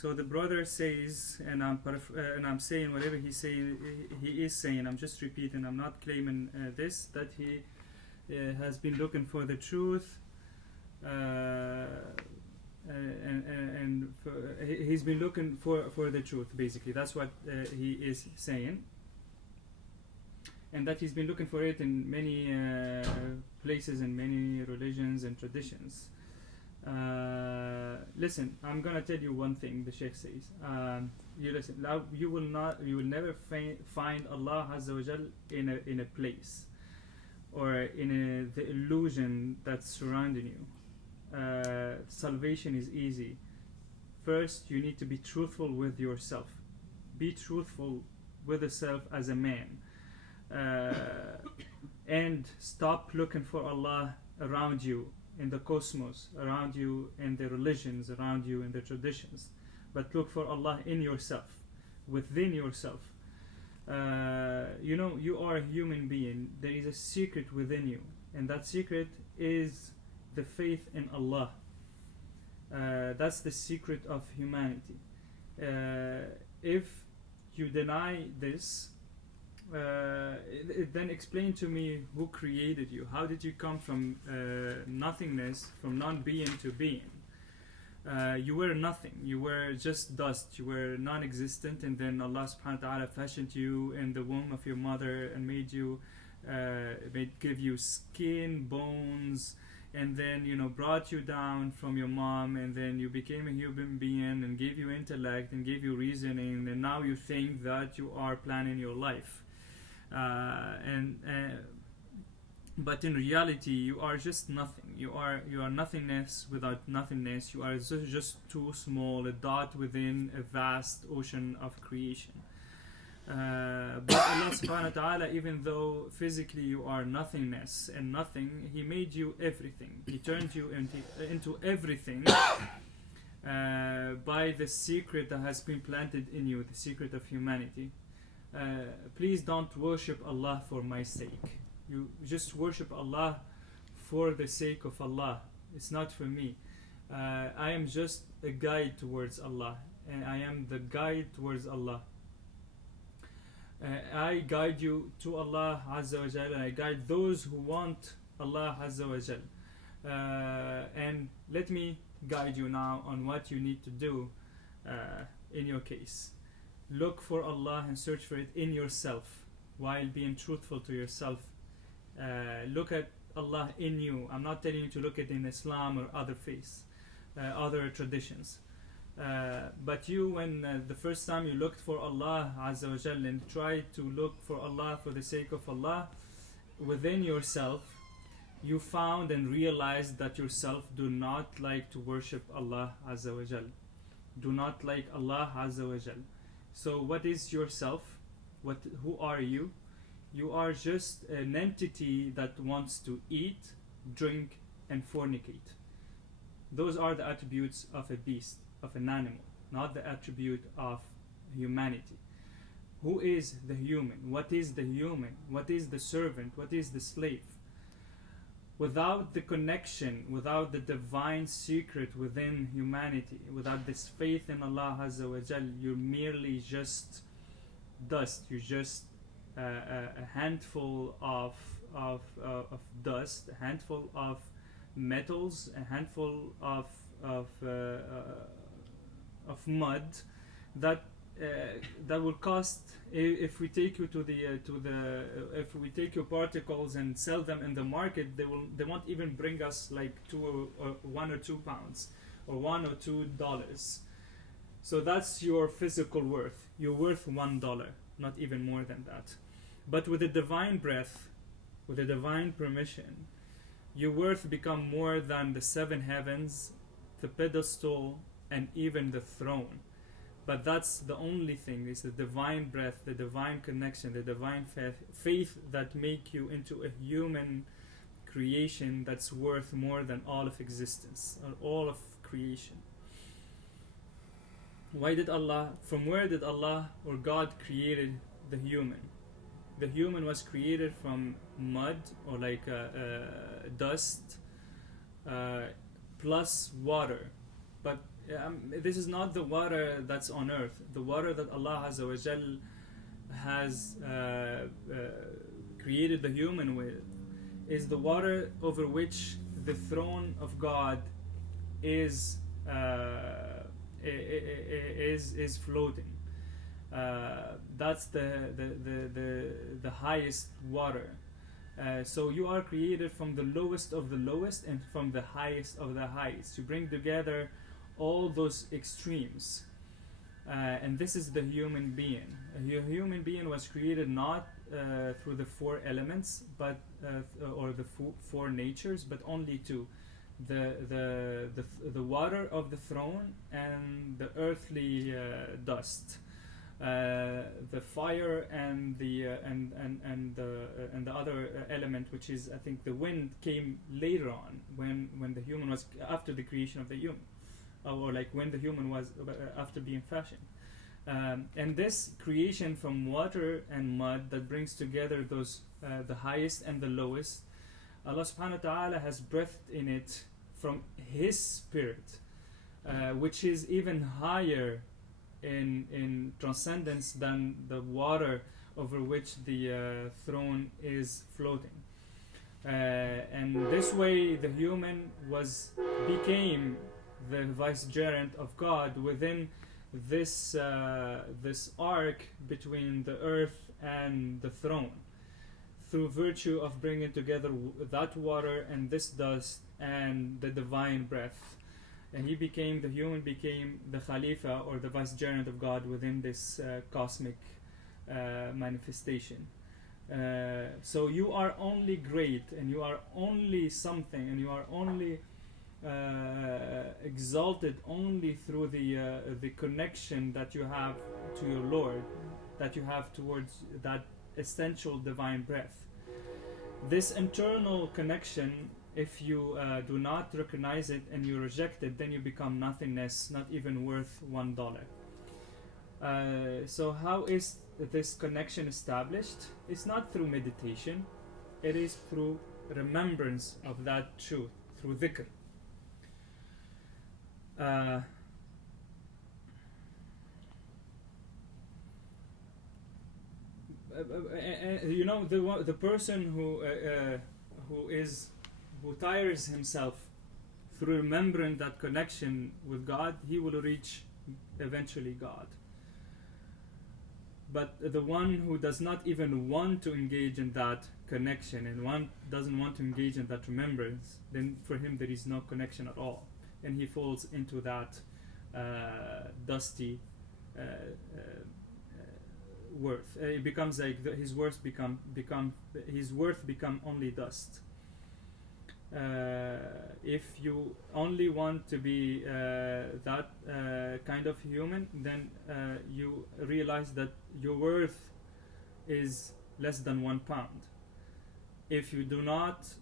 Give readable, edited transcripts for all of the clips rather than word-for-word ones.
So the brother says, and I'm saying whatever he is saying. I'm just repeating. I'm not claiming this, that he has been looking for the truth, and he's been looking for the truth. Basically, that's what he is saying, and that he's been looking for it in many places and many religions and traditions. Listen, I'm gonna tell you one thing. The Sheikh says, you listen. You will never find Allah Azza wa Jal in a place or in the illusion that's surrounding you. Salvation is easy. First, you need to be truthful with yourself. Be truthful with yourself as a man, and stop looking for Allah around you in the cosmos, around you in the religions, around you in the traditions, but look for Allah in yourself, within yourself. You are a human being. There is a secret within you, and that secret is the faith in Allah. That's the secret of humanity. If you deny this, then explain to me who created you. How did you come from nothingness, from non-being to being? You were nothing. You were just dust. You were non-existent, and then Allah subhanahu wa ta'ala fashioned you in the womb of your mother and give you skin, bones, and then brought you down from your mom, and then you became a human being and gave you intellect and gave you reasoning, and now you think that you are planning your life. But in reality, you are just nothing. You are nothingness without nothingness. You are just too small, a dot within a vast ocean of creation. But Allah subhanahu wa ta'ala, even though physically you are nothingness and nothing, He made you everything. He turned you into everything by the secret that has been planted in you, the secret of humanity. Please don't worship Allah for my sake. You just worship Allah for the sake of Allah. It's not for me. I am just a guide towards Allah, and I am the guide towards Allah. I guide you to Allah Azza wa Jal, and I guide those who want Allah Azza wa Jal. And let me guide you now on what you need to do in your case. Look for Allah and search for it in yourself while being truthful to yourself. Look at Allah in you. I'm not telling you to look at it in Islam or other faiths, other traditions. But you, when the first time you looked for Allah Azza wa Jal and tried to look for Allah for the sake of Allah within yourself, you found and realized that yourself do not like to worship Allah Azza wa Jal. Do not like Allah Azza wa Jal. So what is yourself? Who are you? You are just an entity that wants to eat, drink, and fornicate. Those are the attributes of a beast, of an animal, not the attribute of humanity. Who is the human? What is the human? What is the servant? What is the slave? Without the connection, without the divine secret within humanity, without this faith in Allah Azza wa Jal, you're merely just dust. You're just a handful of dust, a handful of metals, a handful of mud that will cost. If we take you if we take your particles and sell them in the market, they won't even bring us like 1 or 2 pounds or $1 or $2. So that's your physical worth. You're worth $1, not even more than that. But with the divine breath, with the divine permission, your worth become more than the 7 heavens, the pedestal, and even the throne. But that's the only thing, is the divine breath, the divine connection, the divine faith that make you into a human creation that's worth more than all of existence, or all of creation. From where did Allah or God created the human? The human was created from mud, or like dust, plus water. But this is not the water that's on earth. The water that Allah Azza wa Jal has created the human with is the water over which the throne of God is floating. That's the highest water. So you are created from the lowest of the lowest and from the highest of the highest. You bring together all those extremes. And this is the human being. A human being was created not through the four elements, but or the four natures, but only two: the water of the throne and the earthly dust. The fire and the other element, which is, I think, the wind, came later on when the human was after the creation of the human, or like when the human was after being fashioned. And this creation from water and mud that brings together those the highest and the lowest, Allah subhanahu wa ta'ala has breathed in it from His Spirit, which is even higher in transcendence than the water over which the throne is floating. And this way the human became the vicegerent of God within this arc between the earth and the throne, through virtue of bringing together that water and this dust and the divine breath. And the human became the Khalifa, or the vicegerent of God within this cosmic manifestation. So you are only great, and you are only something, and you are only exalted only through the connection that you have to your Lord, that you have towards that essential divine breath. This internal connection, if you do not recognize it and you reject it, then you become nothingness, not even worth $1. So how is this connection established? It's not through meditation, it is through remembrance of that truth, through dhikr. You know, the person who tires himself through remembering that connection with God, he will reach eventually God. But the one who does not even want to engage in that connection and doesn't want to engage in that remembrance, then for him there is no connection at all, and he falls into that dusty worth. It becomes like his worth become only dust. If you only want to be that kind of human, then you realize that your worth is less than £1. If you do not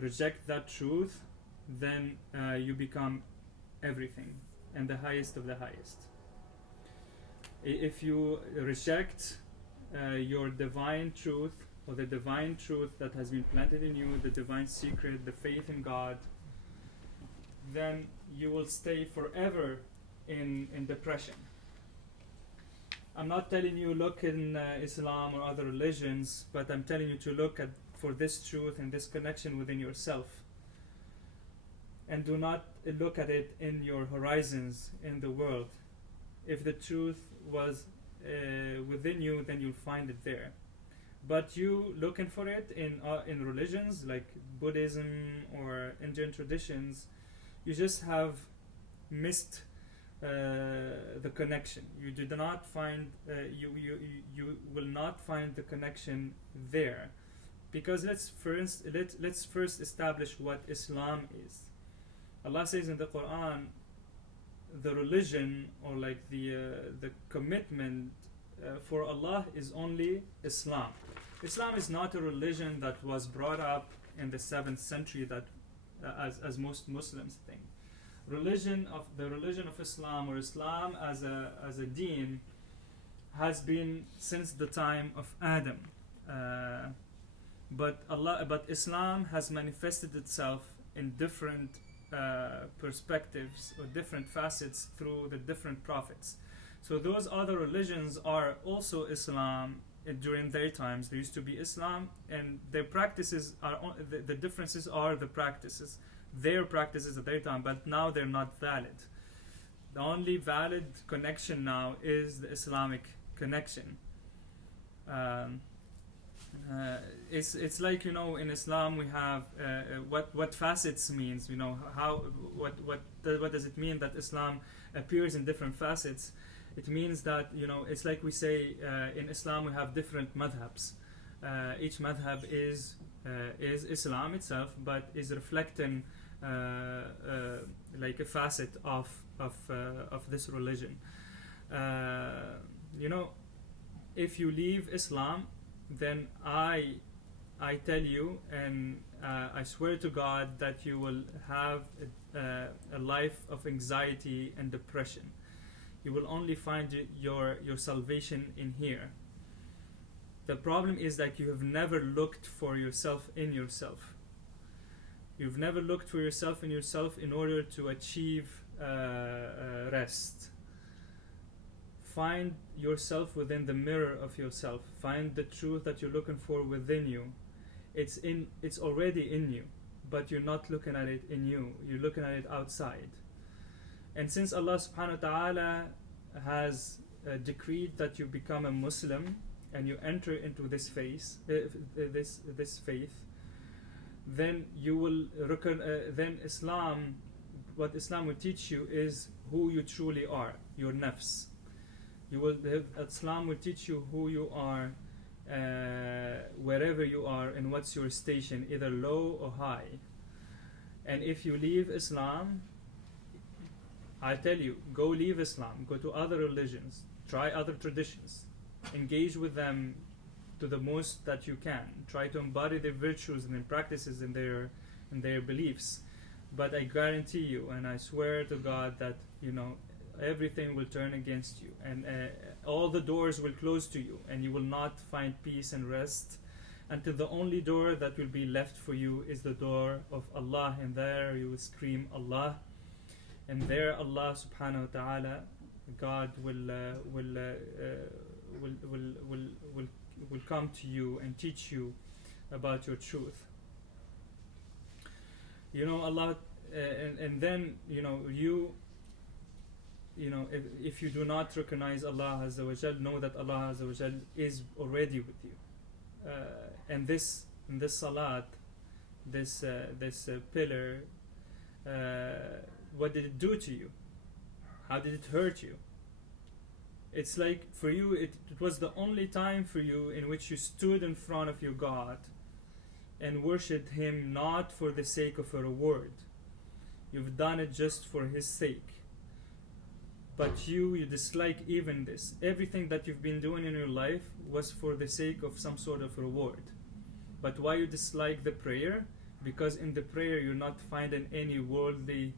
reject that truth, then you become everything and the highest of the highest. If you reject your divine truth, or the divine truth that has been planted in you, the divine secret, the faith in God, then you will stay forever in depression. I'm not telling you look in Islam or other religions, but I'm telling you to look for this truth and this connection within yourself. And do not look at it in your horizons in the world. If the truth was within you, then you'll find it there. But you looking for it in religions like Buddhism or Indian traditions, you just have missed the connection. You did not find you will not find the connection there, because let's first establish what Islam is. Allah says in the Quran, the religion, or like the commitment for Allah is only Islam. Islam is not a religion that was brought up in the 7th century that as most Muslims think. The religion of Islam, or Islam as a deen, has been since the time of Adam. But Islam has manifested itself in different perspectives or different facets through the different prophets. So those other religions are also Islam. During their times there used to be Islam, and their practices are the differences are the practices, their practices at their time, but now they're not valid. The only valid connection now is the Islamic connection. It's like, you know, in Islam we have what facets means. You know, how what does it mean that Islam appears in different facets? It means that, you know, it's like we say in Islam we have different madhabs. Each madhab is Islam itself, but is reflecting like a facet of this religion. You know, if you leave Islam, then I tell you, and I swear to God, that you will have a life of anxiety and depression. You will only find your salvation in here. The problem is that you have never looked for yourself in yourself. You've never looked for yourself in yourself in order to achieve rest. Find yourself within the mirror of yourself. Find the truth that you're looking for within you. It's already in you, but you're not looking at it in you. You're looking at it outside. And since Allah subhanahu wa ta'ala has decreed that you become a Muslim and you enter into this faith, then you will then Islam, what Islam will teach you is who you truly are, your nafs. Islam will teach you who you are, wherever you are, and what's your station, either low or high. And if you leave Islam, I tell you, go leave Islam, go to other religions, try other traditions, engage with them to the most that you can, try to embody their virtues and their practices and their beliefs. But I guarantee you, and I swear to God, that, you know, everything will turn against you, and all the doors will close to you, and you will not find peace and rest until the only door that will be left for you is the door of Allah. And there you will scream Allah, and there Allah subhanahu wa ta'ala, God will come to you and teach you about your truth. You know, Allah, and then, you know, if you do not recognize Allah Azza wa Jal, know that Allah Azza wa Jal is already with you. And this salat, this pillar, what did it do to you? How did it hurt you? It's like, for you, it was the only time for you in which you stood in front of your God and worshipped Him, not for the sake of a reward. You've done it just for His sake. But you dislike even this. Everything that you've been doing in your life was for the sake of some sort of reward. But why you dislike the prayer? Because in the prayer you're not finding any worldly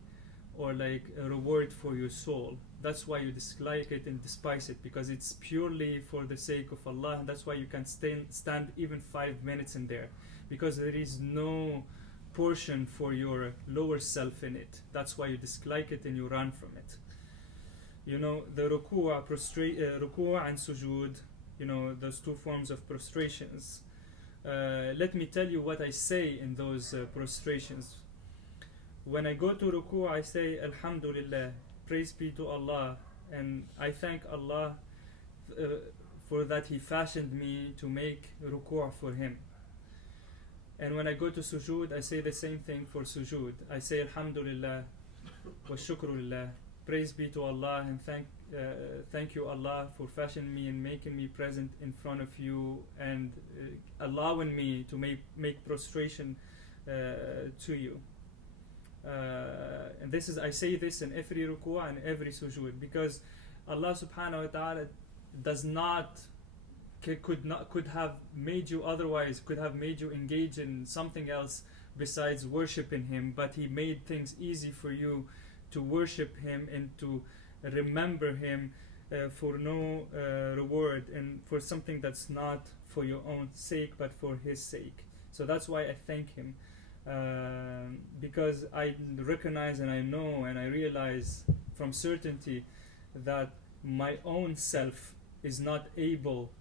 or like a reward for your soul. That's why you dislike it and despise it, because it's purely for the sake of Allah. And that's why you can stand even 5 minutes in there, because there is no portion for your lower self in it. That's why you dislike it and you run from it. You know, the ruku' and sujood, you know, those two forms of prostrations. Let me tell you what I say in those prostrations. When I go to ruku', I say Alhamdulillah, praise be to Allah, and I thank Allah for that He fashioned me to make ruku' for Him. And when I go to sujood, I say the same thing for sujood. I say Alhamdulillah wa shukrulillah, praise be to Allah, and thank you Allah for fashioning me and making me present in front of you, and allowing me to make prostration to you. And this is, I say this in every ruku' and every sujood, because Allah subhanahu wa ta'ala does not could have made you otherwise, could have made you engage in something else besides worshiping Him, but He made things easy for you to worship Him and to remember Him for no reward, and for something that's not for your own sake but for His sake. So that's why I thank Him because I recognize and I know and I realize from certainty that my own self is not able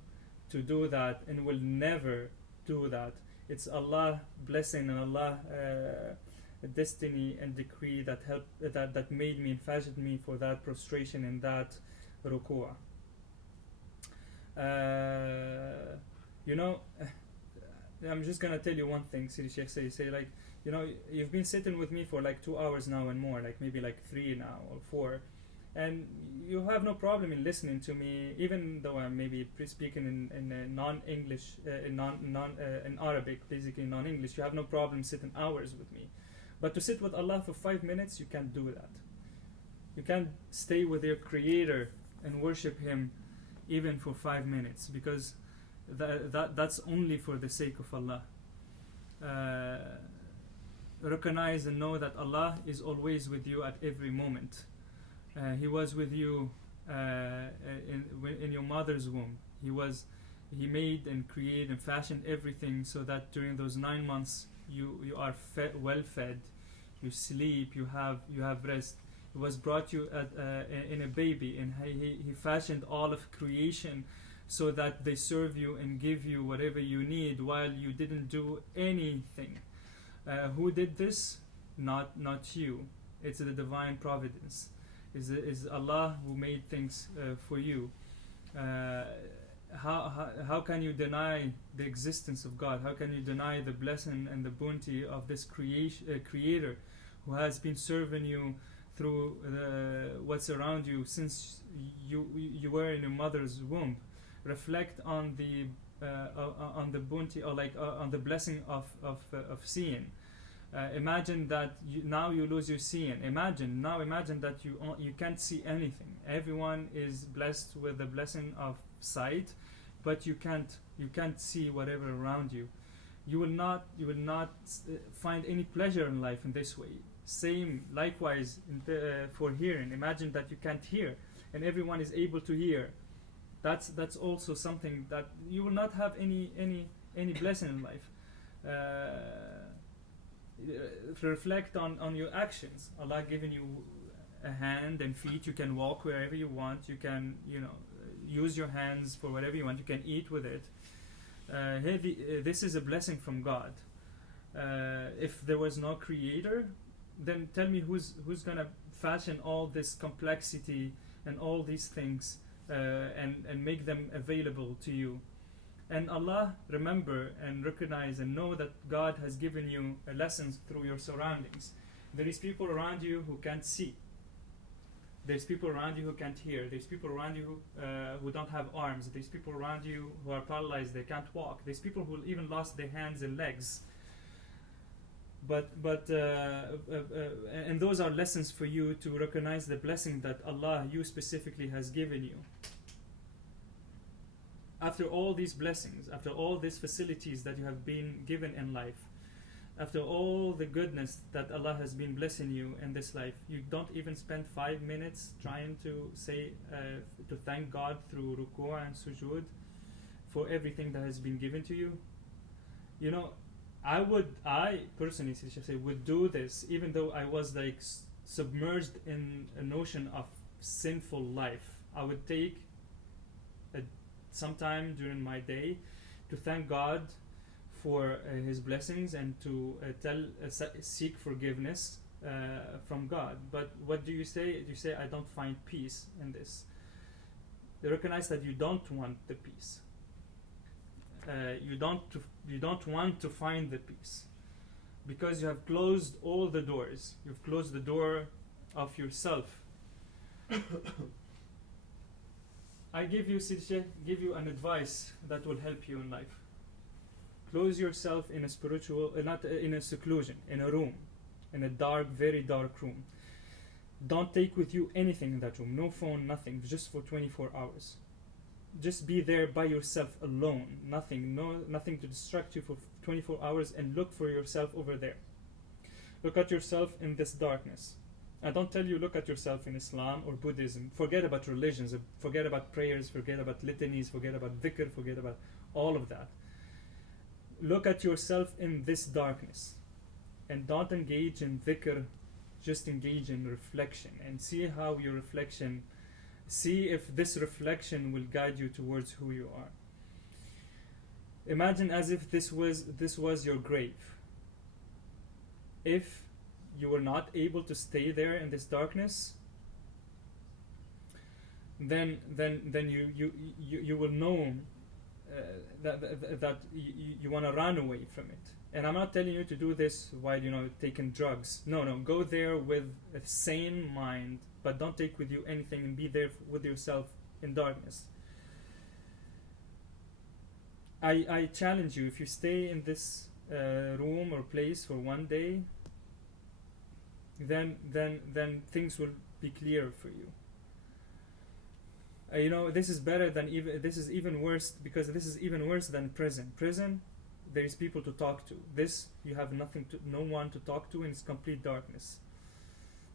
to do that and will never do that. It's Allah blessing and Allah destiny and decree that helped, that made me and fashioned me for that prostration and that ruku'ah. You know, I'm just gonna tell you one thing. Sidi Sheikh say like, you know, you've been sitting with me for like 2 hours now and more, like maybe like 3 now or 4, and you have no problem in listening to me, even though I'm maybe speaking in non-English, in Arabic, basically non-English. You have no problem sitting hours with me, but to sit with Allah for 5 minutes, you can't do that. You can't stay with your Creator and worship Him even for 5 minutes, because that's only for the sake of Allah. Recognize and know that Allah is always with you at every moment. He was with you in your mother's womb. He made and created and fashioned everything so that during those 9 months you are well fed, you sleep, you have rest. He was brought you in a baby, and he fashioned all of creation so that they serve you and give you whatever you need while you didn't do anything. Who did this? Not you. It's the divine providence. Is Allah who made things for you. How can you deny the existence of God? How can you deny the blessing and the bounty of this creator who has been serving you through what's around you since you were in your mother's womb? Reflect on the bounty, or like on the blessing of seeing. Imagine that now you lose your seeing. Imagine that you can't see anything. Everyone is blessed with the blessing of sight, but you can't see whatever around you. You will not find any pleasure in life in this way. Same likewise for hearing. Imagine that you can't hear, and everyone is able to hear. That's also something that you will not have any blessing in life. Reflect on your actions. Allah given you a hand and feet. You can walk wherever you want. You can use your hands for whatever you want. You can eat with it. This is a blessing from God. If there was no creator, then tell me who's gonna fashion all this complexity and all these things and make them available to you. And Allah, remember and recognize and know that God has given you lessons through your surroundings. There is people around you who can't see. There's people around you who can't hear. There's people around you who don't have arms. There's people around you who are paralyzed, they can't walk. There's people who even lost their hands and legs. And those are lessons for you to recognize the blessing that Allah, you specifically, has given you. After all these blessings, after all these facilities that you have been given in life, after all the goodness that Allah has been blessing you in this life, you don't even spend 5 minutes trying to say, to thank God through ruku' and sujood for everything that has been given to you. You know, I personally would do this even though I was like submerged in a notion of sinful life. I would take some time during my day to thank God for His blessings and to seek forgiveness from God. But what do you say? You say, I don't find peace in this. You recognize that you don't want the peace. You don't want to find the peace because you have closed all the doors. You've closed the door of yourself. I give you an advice that will help you in life. Close yourself in a spiritual, not in a seclusion, in a room, in a dark, very dark room. Don't take with you anything in that room. No phone, nothing. Just for 24 hours. Just be there by yourself alone. Nothing to distract you for 24 hours, and look for yourself over there. Look at yourself in this darkness. I don't tell you look at yourself in Islam or Buddhism. Forget about religions, forget about prayers, forget about litanies, forget about dhikr, forget about all of that. Look at yourself in this darkness. and don't engage in dhikr, just engage in reflection and see how your reflection, see if this reflection will guide you towards who you are. Imagine as if this was your grave. If you were not able to stay there in this darkness, then you will know that you want to run away from it. And I'm not telling you to do this while taking drugs. No, go there with a sane mind, but don't take with you anything, and be there with yourself in darkness. I challenge you, if you stay in this room or place for one day, then things will be clear for you. This is better than this is even worse, because this is even worse than prison. There is people to talk to. This, you have no one to talk to, and it's complete darkness.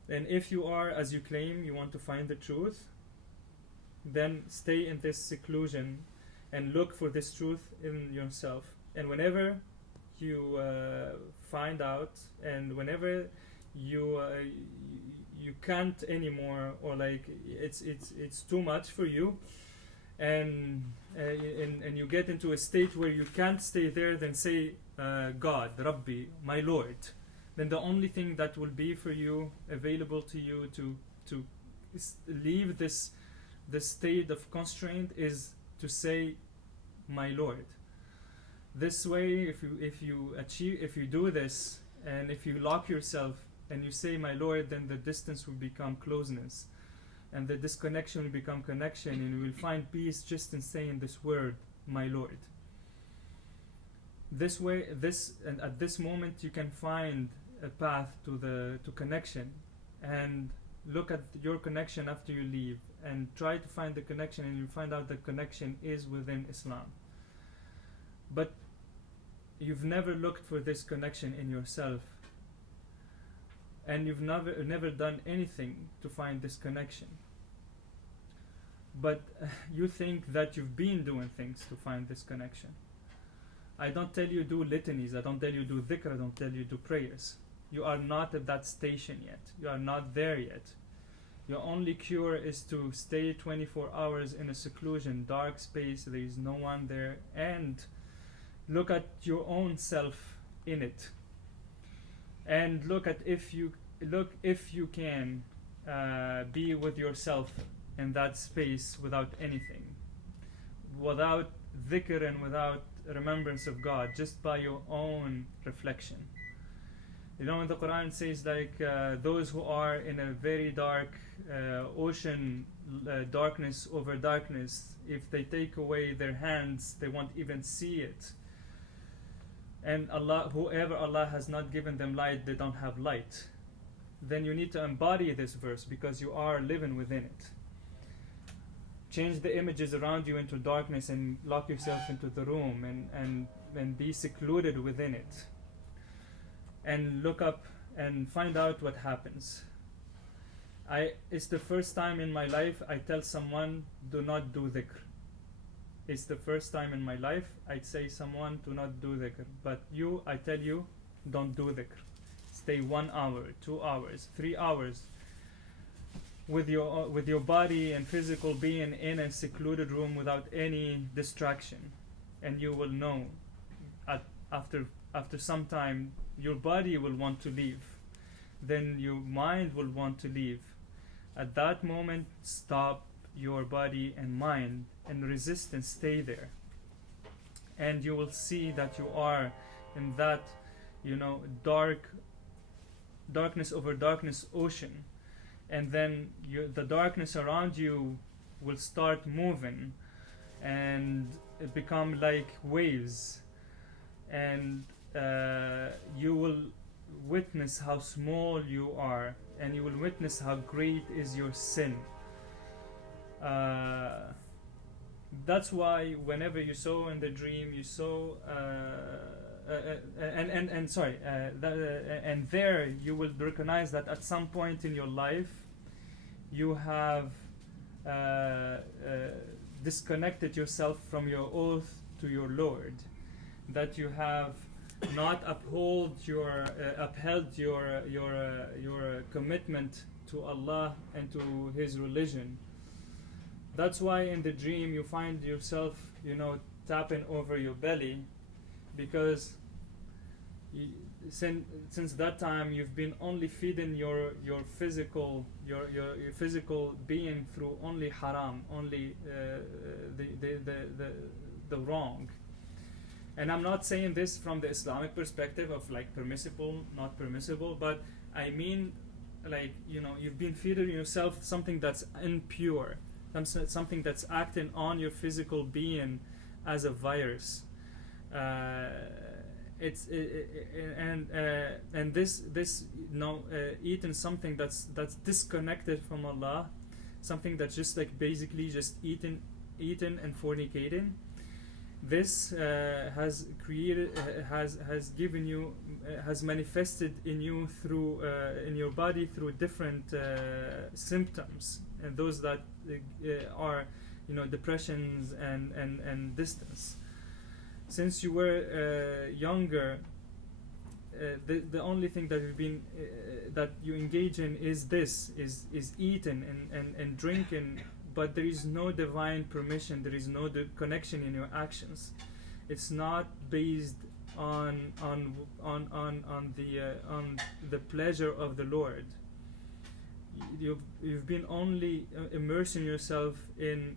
And if you are, as you claim, you want to find the truth, then stay in this seclusion and look for this truth in yourself. And whenever you find out, and whenever you can't anymore, or like it's too much for you, and you get into a state where you can't stay there, then say, God, Rabbi, my Lord. Then the only thing that will be for you, available to you to leave this state of constraint, is to say, my Lord. This way, if you do this, and if you lock yourself and you say, my Lord, then the distance will become closeness, and the disconnection will become connection, and you will find peace just in saying this word, my Lord. This way, and at this moment, you can find a path to connection, and look at your connection after you leave, and try to find the connection, and you find out the connection is within Islam. But you've never looked for this connection in yourself, and you've never done anything to find this connection. But you think that you've been doing things to find this connection. I don't tell you do litanies, I don't tell you do dhikr, I don't tell you do prayers. You are not at that station yet. You are not there yet. Your only cure is to stay 24 hours in a seclusion, dark space, there is no one there, and look at your own self in it. And look at if you can be with yourself in that space without anything, without dhikr and without remembrance of God, just by your own reflection. When the Quran says those who are in a very dark ocean, darkness over darkness, if they take away their hands, they won't even see it. And whoever Allah has not given them light, they don't have light. Then you need to embody this verse, because you are living within it. Change the images around you into darkness, and lock yourself into the room, and be secluded within it. And look up and find out what happens. It's the first time in my life I tell someone, do not do dhikr. It's the first time in my life I'd say someone, do not do dhikr. But I tell you, don't do dhikr. Stay 1 hour, 2 hours, 3 hours with your body and physical being in a secluded room without any distraction, and you will know after some time your body will want to leave, then your mind will want to leave. At that moment, stop your body and mind and resist and stay there, and you will see that you are in that darkness over darkness ocean. And then the darkness around you will start moving, and it become like waves, and you will witness how small you are, and you will witness how great is your sin. That's why whenever you saw in the dream, you saw and there you will recognize that at some point in your life you have disconnected yourself from your oath to your Lord, that you have not upheld your commitment to Allah and to His religion. That's why in the dream you find yourself, tapping over your belly, because since that time you've been only feeding your physical being through only haram, only the wrong. And I'm not saying this from the Islamic perspective of like permissible, not permissible, but I mean like you've been feeding yourself something that's impure, something that's acting on your physical being as a virus. And this eating something that's disconnected from Allah, something that's just like basically just eating and fornicating. This has given you, has manifested in you through in your body through different symptoms, and those that are depressions and distance. Since you were younger, the only thing that you've been that you engage in is eating and drinking, but there is no divine permission. There is no connection in your actions. It's not based on the pleasure of the Lord. You've been only immersing yourself in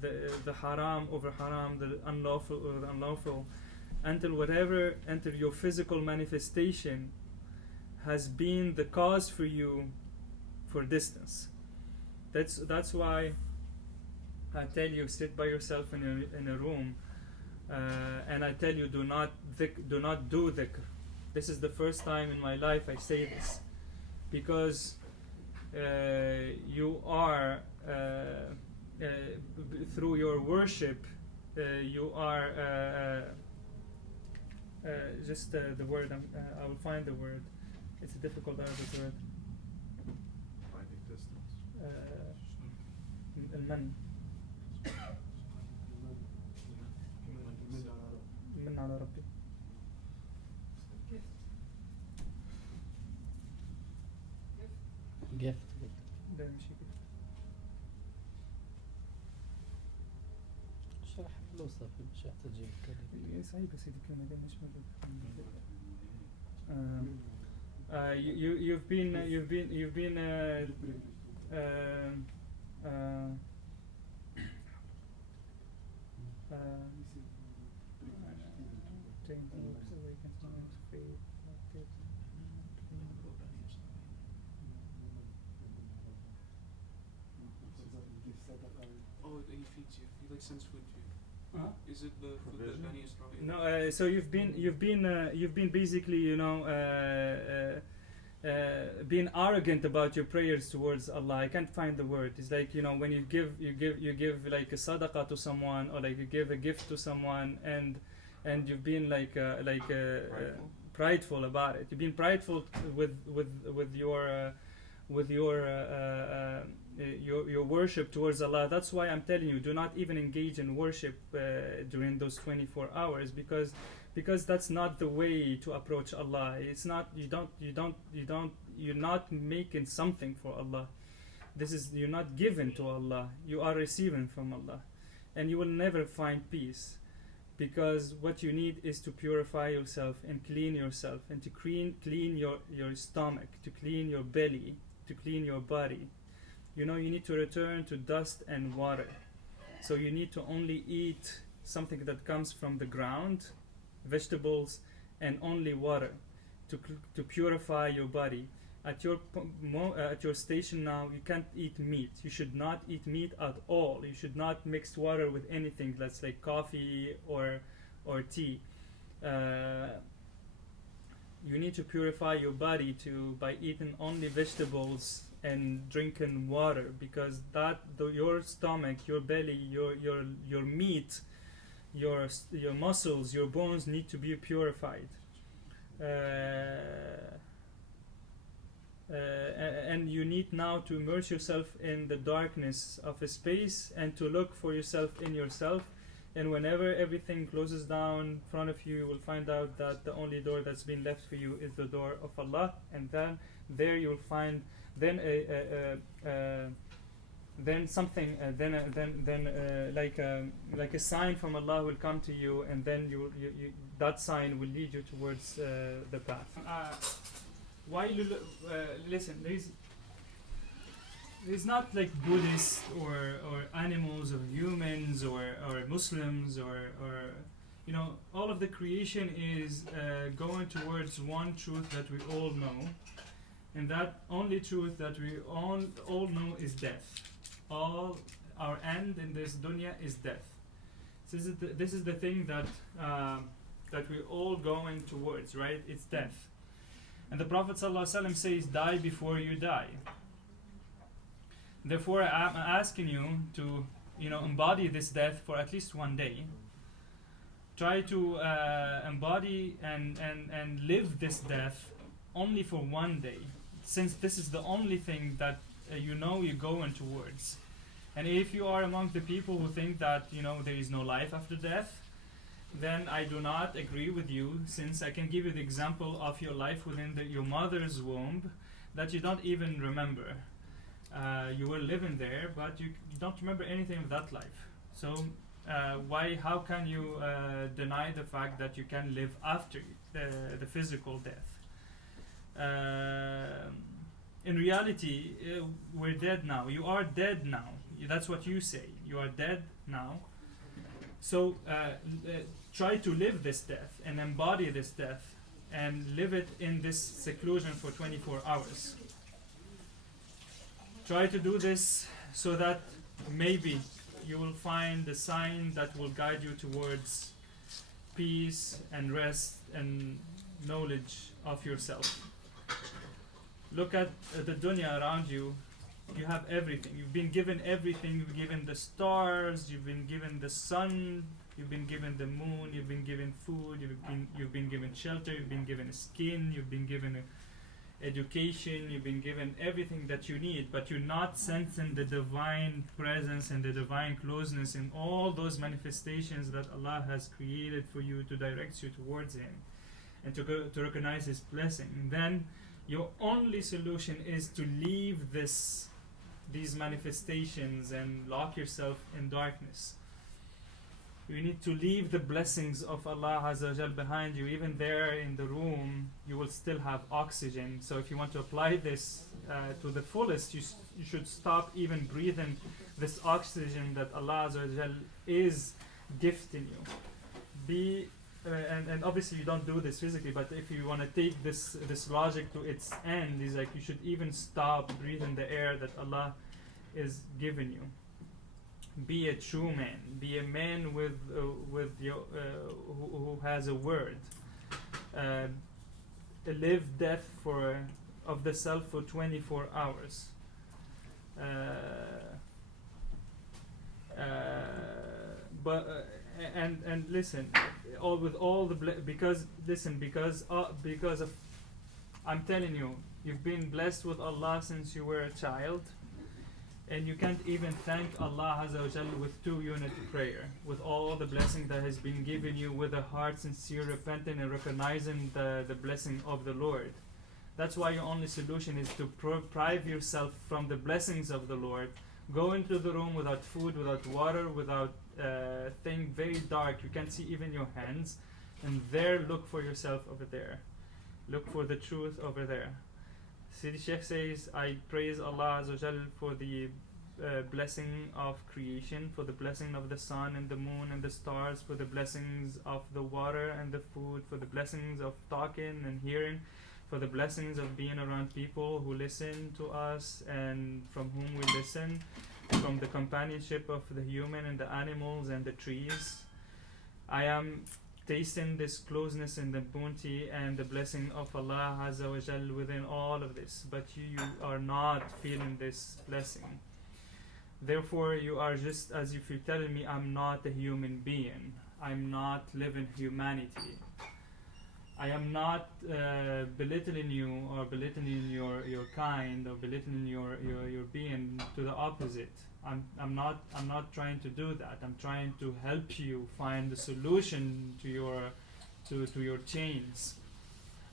the haram over haram, the unlawful over the unlawful, until your physical manifestation has been the cause for you for distance. That's why I tell you, sit by yourself in a room, and I tell you, do not do dhikr. This is the first time in my life I say this, because you are through your worship, you are just the word. I will find the word. It's a difficult Arabic word. Finding distance. المن من على ربي. gift. ده مش كده. شرح الوصف مش يحتاج الكلمة. صحيح بس هذه الكلمة ده مش موجودة. You've been Oh, he feeds you. He like sends food to you. Is it the food that Bani Israel? No, so you've been basically being arrogant about your prayers towards Allah. I can't find the word. It's like when you give like a sadaqah to someone, or like you give a gift to someone, and you've been prideful about it. You've been prideful with your worship towards Allah. That's why I'm telling you, do not even engage in worship during those 24 hours, because that's not the way to approach Allah. It's not, you're not making something for Allah. You're not giving to Allah, you are receiving from Allah, and you will never find peace, because what you need is to purify yourself and clean yourself, and to clean your stomach, to clean your belly, to clean your body. You need to return to dust and water. So you need to only eat something that comes from the ground, vegetables, and only water to purify your body. At your station now, you can't eat meat. You should not eat meat at all. You should not mix water with anything that's like coffee or tea. You need to purify your body by eating only vegetables and drinking water, because your stomach, your belly, your meat, your muscles, your bones need to be purified. And you need now to immerse yourself in the darkness of a space, and to look for yourself in yourself, And whenever everything closes down in front of you, you will find out that the only door that's been left for you is the door of Allah. And then there you will find then then something like a sign from Allah will come to you, and then you that sign will lead you towards the path. Listen, there's not like Buddhists or animals or humans or Muslims or all of the creation is going towards one truth that we all know, and that only truth that we all know is death. All our end in this dunya is death. This is the thing that we're all going towards, right? It's death. And the Prophet ﷺ says, die before you die. Therefore, I'm asking you to, embody this death for at least one day. Try to embody and live this death only for one day, since this is the only thing that you're going towards. And if you are among the people who think that there is no life after death, then I do not agree with you, since I can give you the example of your life within your mother's womb that you don't even remember. You were living there, but you don't remember anything of that life. So how can you deny the fact that you can live after the physical death? In reality, we're dead now. You are dead now. That's what you say. You are dead now. So try to live this death and embody this death and live it in this seclusion for 24 hours. Try to do this so that maybe you will find the sign that will guide you towards peace and rest and knowledge of yourself. Look at the dunya around you. You have everything. You've been given everything. You've been given the stars. You've been given the sun. You've been given the moon. You've been given food. You've been given shelter. You've been given skin. You've been given education. You've been given everything that you need. But you're not sensing the divine presence and the divine closeness in all those manifestations that Allah has created for you to direct you towards Him and to recognize His blessing. And then your only solution is to leave these manifestations and lock yourself in darkness. You need to leave the blessings of Allah Azza wa Jal behind you. Even there in the room, you will still have oxygen. So if you want to apply this to the fullest, you should stop even breathing this oxygen that Allah Azza wa Jal is gifting you. And obviously you don't do this physically, but if you want to take this logic to its end, is like you should even stop breathing the air that Allah is giving you. Be a true man. Be a man with who has a word. Live death of the self for 24 hours. And listen, because of I'm telling you, you've been blessed with Allah since you were a child, and you can't even thank Allah Azza wa Jalla with 2 unit prayer, with all the blessing that has been given you, with a heart sincere repenting and recognizing the blessing of the Lord. That's why your only solution is to deprive yourself from the blessings of the Lord. Go into the room without food, without water, without thing very dark. You can't see even your hands, and there look for yourself over there. Look for the truth over there. Sidi Sheikh says, I praise Allah Azza wa Jal for the blessing of creation, for the blessing of the sun and the moon and the stars, for the blessings of the water and the food, for the blessings of talking and hearing, for the blessings of being around people who listen to us and from whom we listen, from the companionship of the human and the animals and the trees. I am tasting this closeness and the bounty and the blessing of Allah Azza wa Jal within all of this, but you are not feeling this blessing. Therefore, you are just as if you're telling me I'm not a human being. I'm not living humanity. I am not belittling you or belittling your kind or belittling your being. To the opposite. I'm not trying to do that. I'm trying to help you find the solution to your chains.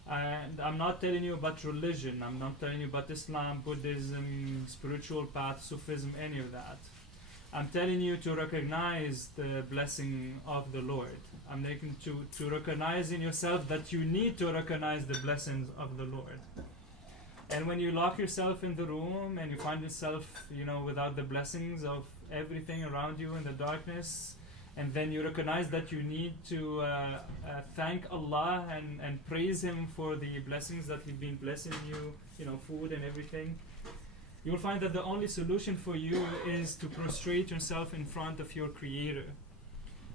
And I'm not telling you about religion. I'm not telling you about Islam, Buddhism, spiritual path, Sufism, any of that. I'm telling you to recognize the blessing of the Lord. I'm making to recognize in yourself that you need to recognize the blessings of the Lord. And when you lock yourself in the room and you find yourself, without the blessings of everything around you in the darkness, and then you recognize that you need to thank Allah and praise Him for the blessings that He's been blessing you, food and everything, you'll find that the only solution for you is to prostrate yourself in front of your Creator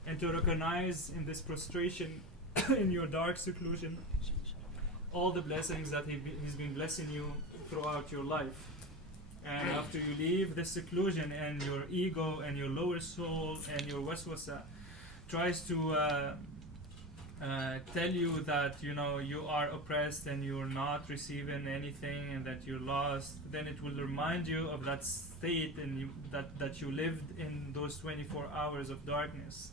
and to recognize in this prostration, in your dark seclusion, all the blessings that He's been blessing you throughout your life. And after you leave this seclusion and your ego and your lower soul and your waswasa tries to tell you that you are oppressed and you're not receiving anything and that you're lost, then it will remind you of that state and that you lived in those 24 hours of darkness.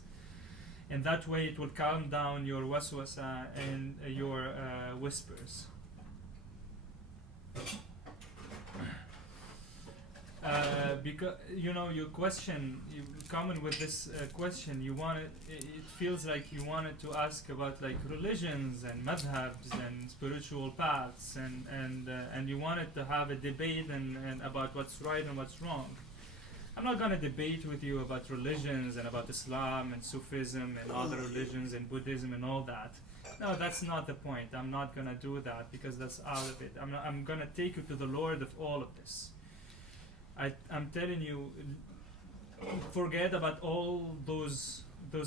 And that way it will calm down your waswasa and your whispers. Because your question, you come in with this question. It feels like you wanted to ask about like religions and madhabs and spiritual paths, and you wanted to have a debate and about what's right and what's wrong. I'm not going to debate with you about religions and about Islam and Sufism and other religions and Buddhism and all that. No, that's not the point. I'm not going to do that because that's out of it. I'm going to take you to the Lord of all of this. I'm telling you, forget about all those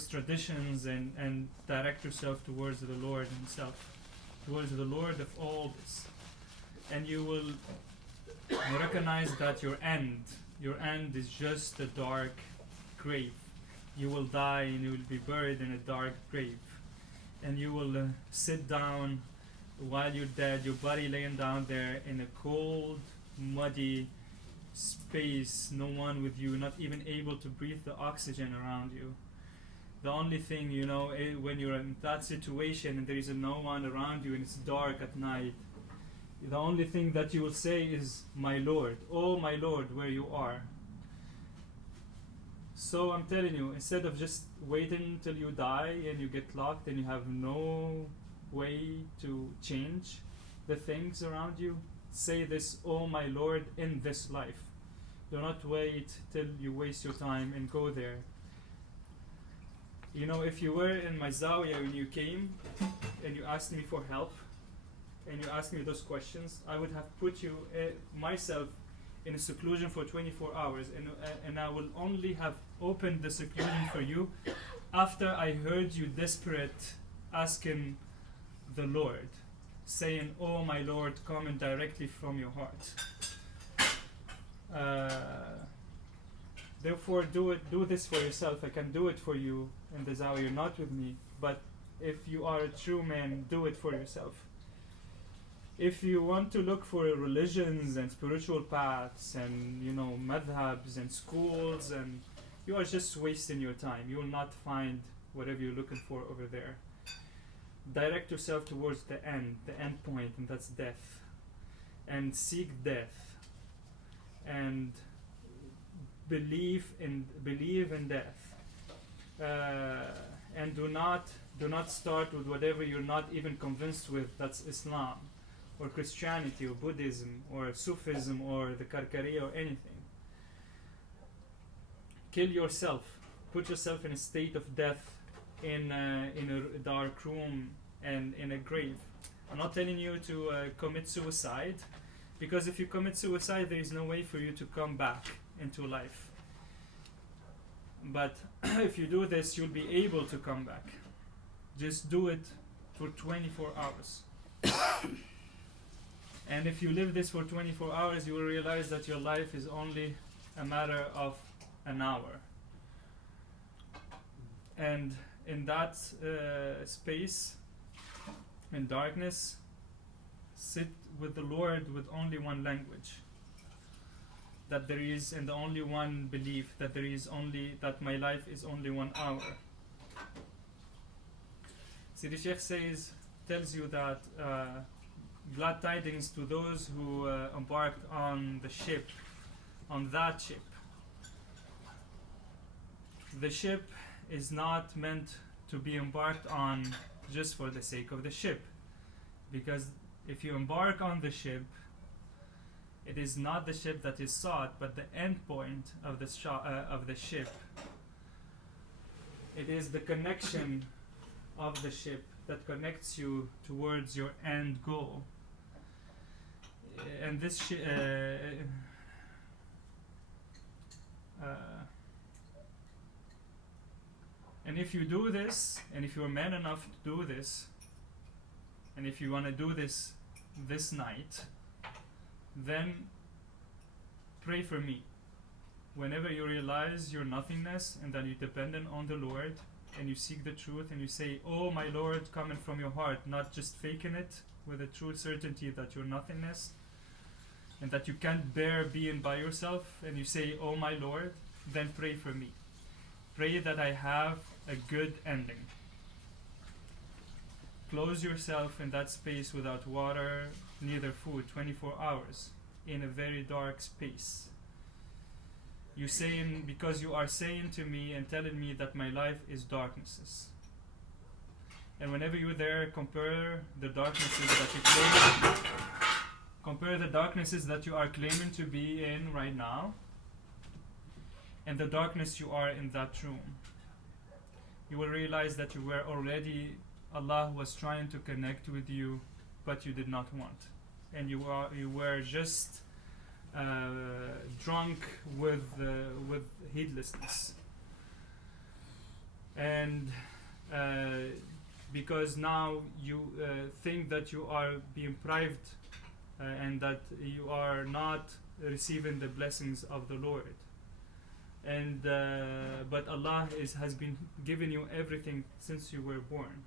traditions and direct yourself towards the Lord Himself, towards the Lord of all this. And you will recognize that your end is just a dark grave. You will die and you will be buried in a dark grave. And you will sit down while you're dead, your body laying down there in a cold, muddy space, no one with you, not even able to breathe the oxygen around you. The only thing, when you're in that situation and there is no one around you and it's dark at night, the only thing that you will say is, "My Lord, oh my Lord, where you are." So I'm telling you, instead of just waiting till you die and you get locked and you have no way to change the things around you, say this, "Oh my Lord," in this life. Do not wait till you waste your time and go there. If you were in my zawiyah when you came and you asked me for help and you asked me those questions, I would have put you myself in a seclusion for 24 hours and I will only have opened the seclusion for you after I heard you desperate asking the Lord, saying, "Oh my Lord," coming directly from your heart. Therefore, do this for yourself. I can do it for you in the zawiyah. You're not with me, but if you are a true man, do it for yourself. If you want to look for religions and spiritual paths and madhabs and schools, and you are just wasting your time. You will not find whatever you're looking for over there. Direct yourself towards the end point, and that's death. And seek death. And believe in death. And do not start with whatever you're not even convinced with. That's Islam, or Christianity, or Buddhism, or Sufism, or the Karkari, or anything. Kill yourself. Put yourself in a state of death in a dark room and in a grave. I'm not telling you to commit suicide, because if you commit suicide, there is no way for you to come back into life. But if you do this, you'll be able to come back. Just do it for 24 hours. And if you live this for 24 hours, you will realize that your life is only a matter of an hour. And in that space, in darkness, sit with the Lord with only one language. that there is, and the only one belief that there is only, that my life is only 1 hour. Sidi Sheikh tells you that glad tidings to those who embarked on the ship, on that ship. The ship is not meant to be embarked on just for the sake of the ship, because if you embark on the ship, it is not the ship that is sought, but the end point of the ship. It is the connection of the ship that connects you towards your end goal. And this and if you do this, and if you're man enough to do this, and if you want to do this night, then pray for me. Whenever you realize your nothingness and that you're dependent on the Lord, and you seek the truth, and you say, "Oh my Lord," coming from your heart, not just faking it, with a true certainty that you're nothingness, and that you can't bear being by yourself, and you say, "Oh my Lord," then pray for me. Pray that I have a good ending. Close yourself in that space without water, neither food, 24 hours, in a very dark space. Because you are saying to me and telling me that my life is darknesses. And whenever you're there, compare the darknesses that you are claiming to be in right now, and the darkness you are in that room. You will realize that you were already, Allah was trying to connect with you, but you did not want, and you were just drunk with heedlessness, and because now you think that you are being deprived, and that you are not receiving the blessings of the Lord. And but Allah has been giving you everything since you were born.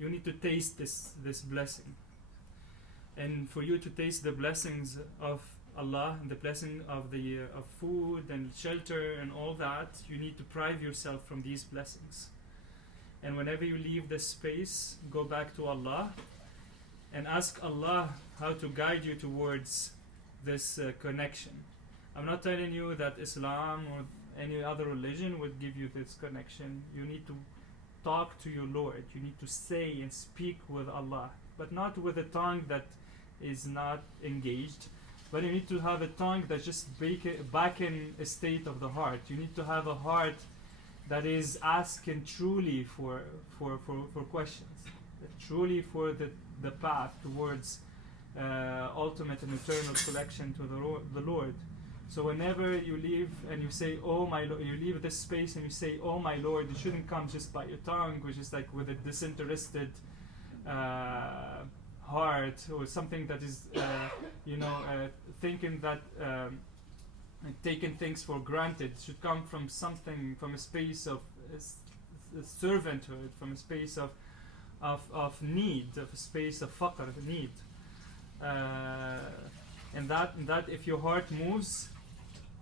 You need to taste this blessing, and for you to taste the blessings of Allah and the blessing of food and shelter and all that, you need to deprive yourself from these blessings. And whenever you leave this space, go back to Allah and ask Allah how to guide you towards this connection. I'm not telling you that Islam or any other religion would give you this connection. You need to talk to your Lord. You need to say and speak with Allah, but not with a tongue that is not engaged, but you need to have a tongue that's just back in a state of the heart. You need to have a heart that is asking truly for questions, truly for the path towards ultimate and eternal connection to the Lord. So whenever you leave and you say, "Oh my Lord," you leave this space and you say, "Oh my Lord," it shouldn't come just by your tongue, which is like with a disinterested heart, or something that is, thinking that taking things for granted. It should come from something, from a space of servanthood, from a space of need, of a space of faqr, need. And that if your heart moves,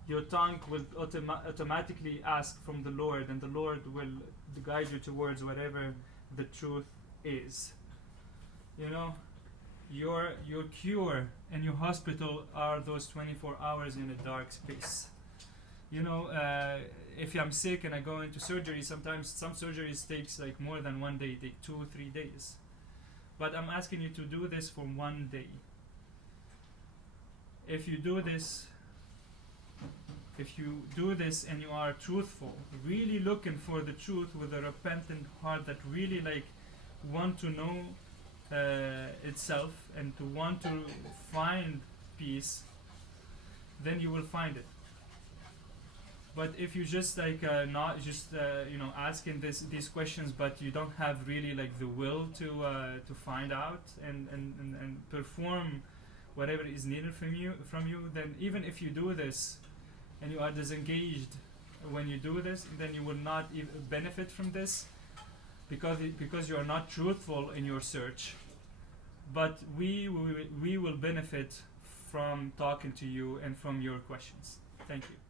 your tongue will automatically ask from the Lord, and the Lord will guide you towards whatever the truth is. Your cure and your hospital are those 24 hours in a dark space. If I'm sick and I go into surgery, sometimes some surgeries takes like more than 1 day, take 2 or 3 days. But I'm asking you to do this for 1 day. If you do this and you are truthful, really looking for the truth with a repentant heart that really want to know itself and to want to find peace, then you will find it. But if you just not just asking these questions, but you don't have really the will to find out and perform whatever is needed from you, then even if you do this and you are disengaged when you do this, then you will not benefit from this because you are not truthful in your search. But we will benefit from talking to you and from your questions. Thank you.